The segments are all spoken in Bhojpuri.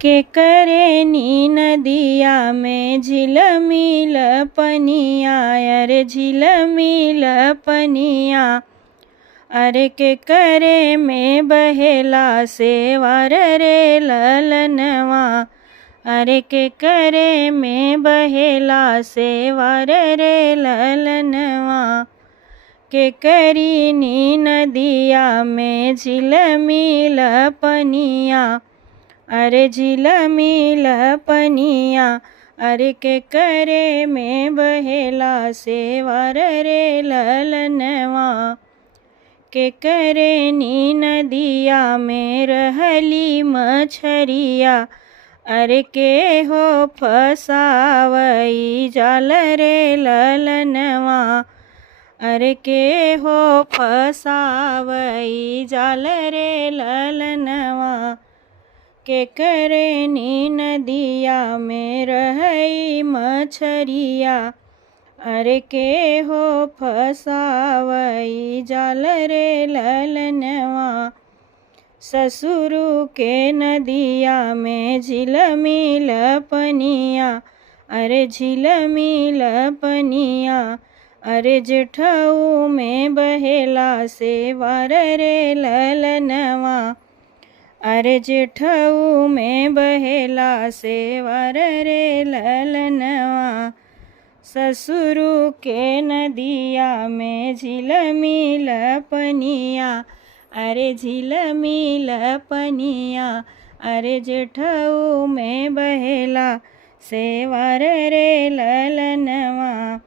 के करे नी नदिया में झिलमिल पनिया, अरे झिलमिल पनिया। अरे के करे में बहेला सेवार रे ललनवा, अरे के करे में बहेला सेवार रे ललनवा। के करी नी नदिया में झिलमिल पनिया, अरे झिलमिल पनिया। अरे के करे में बहेला सेवार रे ललनवा। के करे नी नदिया में रहली मछरिया, अरे के हो फसावई जाल रे ललनवा, अरे के हो फसावई जाल रे ललनवा। के करे नी नदिया में रहई मछरिया, अरे के हो फसावई जाल रे ललनवा। ससुरु के नदिया में झिलमिल पनिया, अरे झिलमिल पनिया। अरे जेठऊ में बहेला सेवार रे ललनवा, अरे जेठऊ में बहेला सेवार रे ललनवा। ससुरु के नदिया में झिलमिल पनिया, अरे झिलमिल पनिया। अरे जेठऊ में बहेला सेवार रे ललनवा।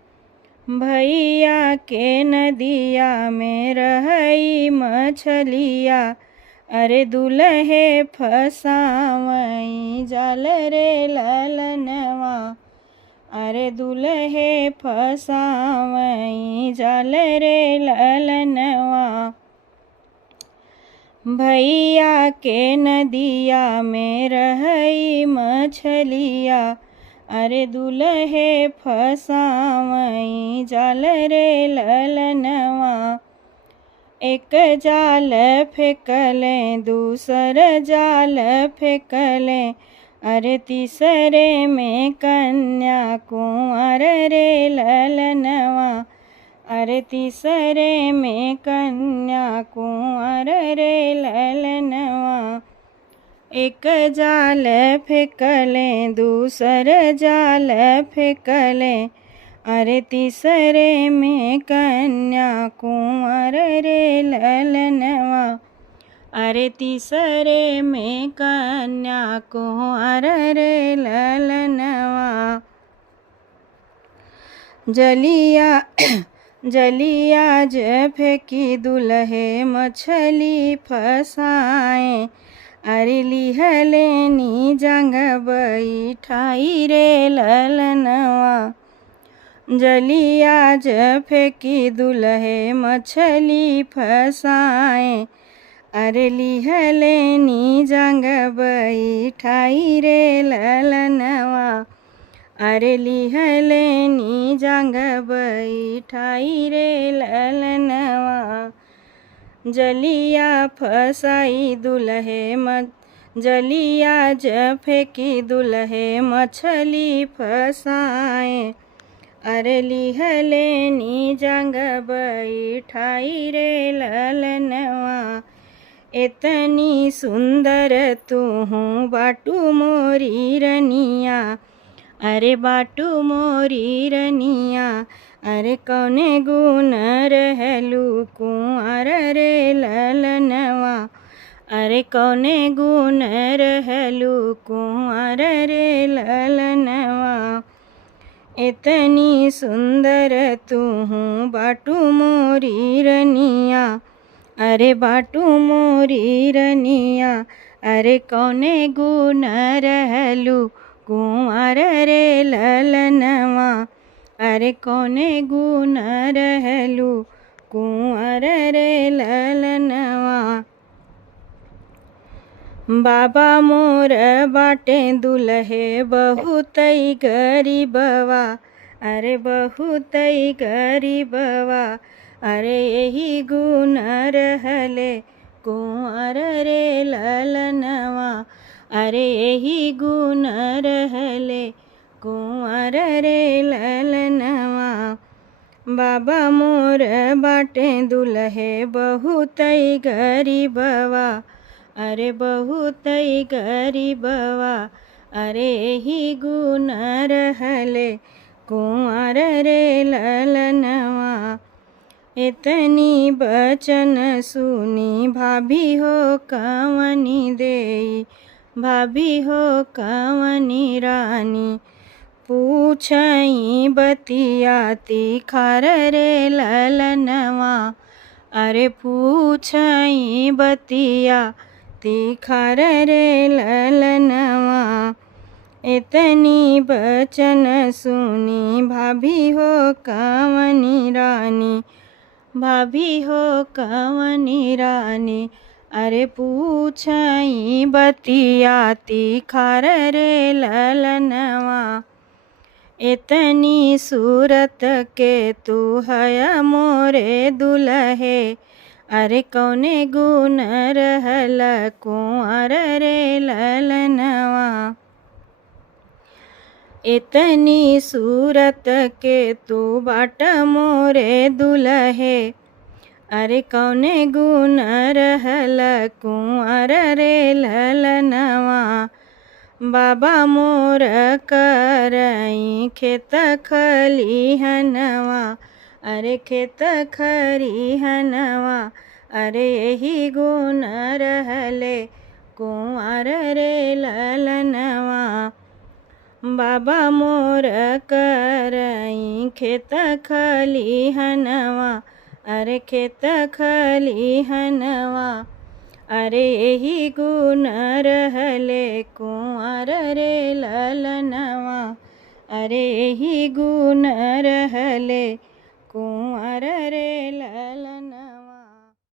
भैया के नदिया में रहई मछलिया, अरे दुल्हे फसावई जाल रे ललनवा, अरे दुल्हे फसावई जाल रे ललनवा। भैया के नदिया में रहई मछलिया, अरे दुल्हे फसावई जाल रे ललनवा। एक जाल फेंकले दूसर जाल फेंकले, अरे तीसरे में कन्या कुंवर रे ललनवा, अरे तीसरे में कन्या कुंवर रे ललनवा। एक जाल फेंकले दूसर जाल फेंकले, अरे तीसरे में कन्या कुंवर रे ललनवा, अरे तीसरे में कन्या कुंवर रे ललनवा। जलिया जलिया ज फेंकी दुल्हे मछली फसाए, अरे लिहले नी जंग बैठाई रे ललनवा। जलिया ज फेंकी दुल्हे मछली फसाए, अरे लिहले नी जंग बैठाई रे ललनवा, अरे लिहले नी जंग बैठाई रे ललनवा। जलिया फसाई दुल्हे जलिया ज फेंकी दुल्हे मछली फसाए, अरे लिहले नी जंग बैठाई रे ललनवा। इतनी सुंदर तूहूँ बाटू मोरी रनिया, अरे बाटू मोरी रनिया। अरे कौने गुण रहलू कुंवर रे ललनवा, अरे कौने गुण रहलू कुंवर रे ललनवा। इतनी सुंदर तूहूँ बाटू मोरी रनिया, अरे बाटू मोरी रनिया। अरे कौने गुण रहलू कुंवर रे ललनवा, अरे कौने गुण रहलू कुंवर रे ललनवा। बाबा मोर बाटे दुल्हे बहुतई गरीबवा, अरे बहुतई गरीबवा। अरे यही गुण रहले कुंवर रे ललनवा, अरे यही गुण रहले कुंवर रे ललनवा। बाबा मोर बाटे दुल्हे बहुतई गरीबवा, अरे बहुतई गरीबवा। अरे यही गुण रहले कुंवर रे ललनवा। इतनी बचन सुनी भाभी हो कवनी देई, भाभी हो कवनी रानी। पूछई बतियाती खार रे ललनवा, अरे पूछई बतियाती खार रे ललनवा। इतनी बचन सुनी भाभी हो कवनी रानी, भाभी हो कवनी रानी। अरे पूछई बतियाती खार रे ललनवा। इतनी सूरत के तू है मोरे दुल्हे, अरे कौने गुण रहल कुंवर रे ललनवा। इतनी सूरत के तू बाट मोरे दुल्हे, अरे कौने गुण रहल कुंवर रे ललनवा। बाबा मोर करई खेत खलिहनवा, अरे खेत खरिहनवा। अरे यही गुण रहले कुंवर रे ललनवा। बाबा मोर करई खेत खलिहनवा, अरे खेत खलिहनवा। अरे यही गुण रहले कुंवर रे ललनवा, अरे यही गुण रहले कुंवर रे